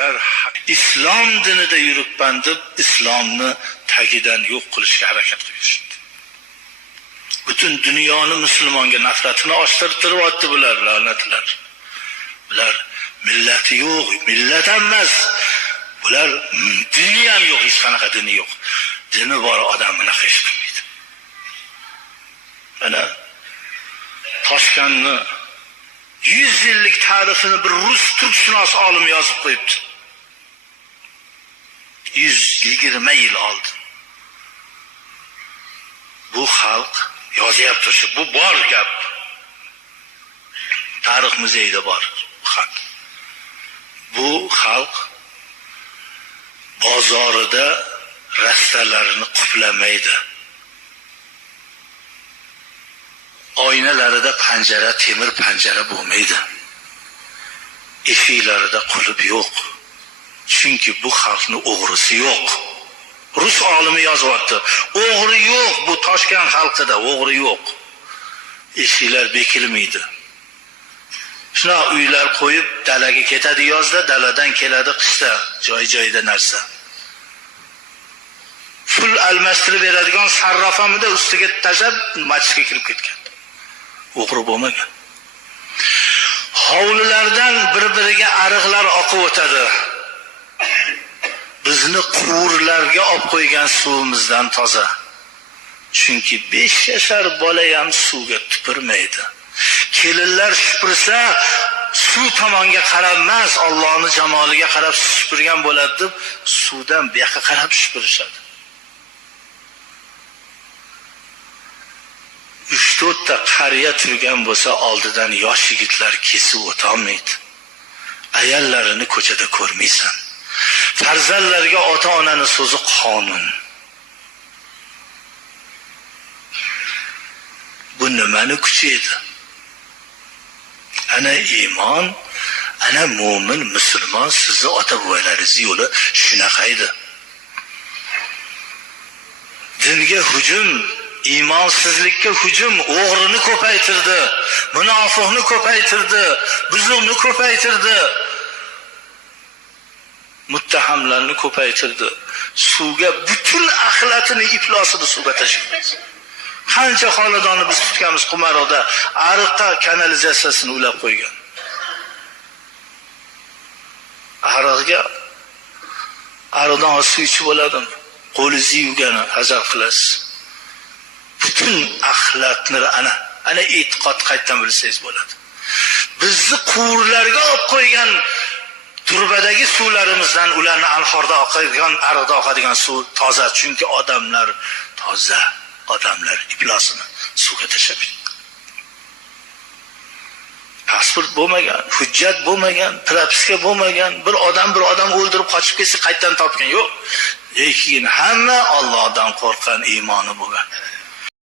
agar islom dinida yuribman deb islomni tagidan yo'q qilishga harakat qilishdi. Butun dunyoni musulmonga nafratini oshtirtiryapti bular, la'natlar. Bular millati yo'q, millat emas. Bular dini ham yo'q, hech qanaqa dini yo'q. Dini bor odam bunaqa ish qilmaydi. Mana Toshkentni 100 yillik tarixini bir rus turkshunos olim yozib qo'yibdi. 120 yil oldin. Bu xalq yozyapti shu, bu bor gap. Tarix muzeyida bor xalq. Bu xalq bozorida rastalarini quplamaydi. Oynalarida panjara, temir panjara bo'lmaydi. Eshiklarida qulf yo'q. Chunki bu xalqni o'g'risi yo'q. Rus olimi yozyapti. O'g'ri yo'q, bu Toshkent xalqida o'g'ri yo'q. Eshiklar bekilmaydi. Shuna uylar qo'yib dalaga ketadi yozda, daladan keladi qishda, joy-joyida narsa. Pul almashtirib beradigan sarrafamida ustiga tashab masjidga kirib ketgan. O'g'ri bo'lmagan. Hovlilardan bir-biriga ariqlar oqib o'tadi. Bizni quvurlarga olib qo'ygan suvimizdan toza. Chunki 5 yashar bola ham suvga tupurmaydi. Kelinlar supursa suv tomonga qarab emas, Allohning jamoliga qarab supurgan bo'ladi deb suvdan bu yoqqa qarab supurishadi. 3-4 ta qariya turgan bo'lsa oldidan yosh yigitlar kesib o'tolmaydi. Ayollarini ko'chada ko'rmaysan. Farzandlarga ota-onaning so'zi qonun. Bu nimani kuchi edi? Ana iymon, ana mo'min, musulmon, sizni ota-bobolaringiz yo'li shunaqa edi. Dinga hujum, iymonsizlikka hujum o'g'rini ko'paytirdi, munofiqni ko'paytirdi, buzug'ni ko'paytirdi, muttahamlarni ko'paytirdi. Suvga butun axlatini, iflosini suvga tashladi. Qancha xonadonni biz tutganmiz Qumaroqda, ariqqa kanalizatsiyasini ulab qo'ygan. Ariqga ariqdan suv ichib bo'ladimi? Qo'lingizni yuvgani hazar qilasiz. Butun axlatni ana e'tiqod qaytdan bilsangiz bo'ladi. Bizni quvurlarga olib qo'ygan turbadagi suvlarimizdan ularni anhorda oqadigan, ariqda oqadigan suv toza, chunki odamlar toza. Odamlar iflosini suvga tashlab. Pasport bo'lmagan, hujjat bo'lmagan, propiska bo'lmagan, bir odam o'ldirib qochib ketsa qaytdan topgan yo'q. Lekin hamma Allohdan qo'rqqan, iymoni bo'lgan.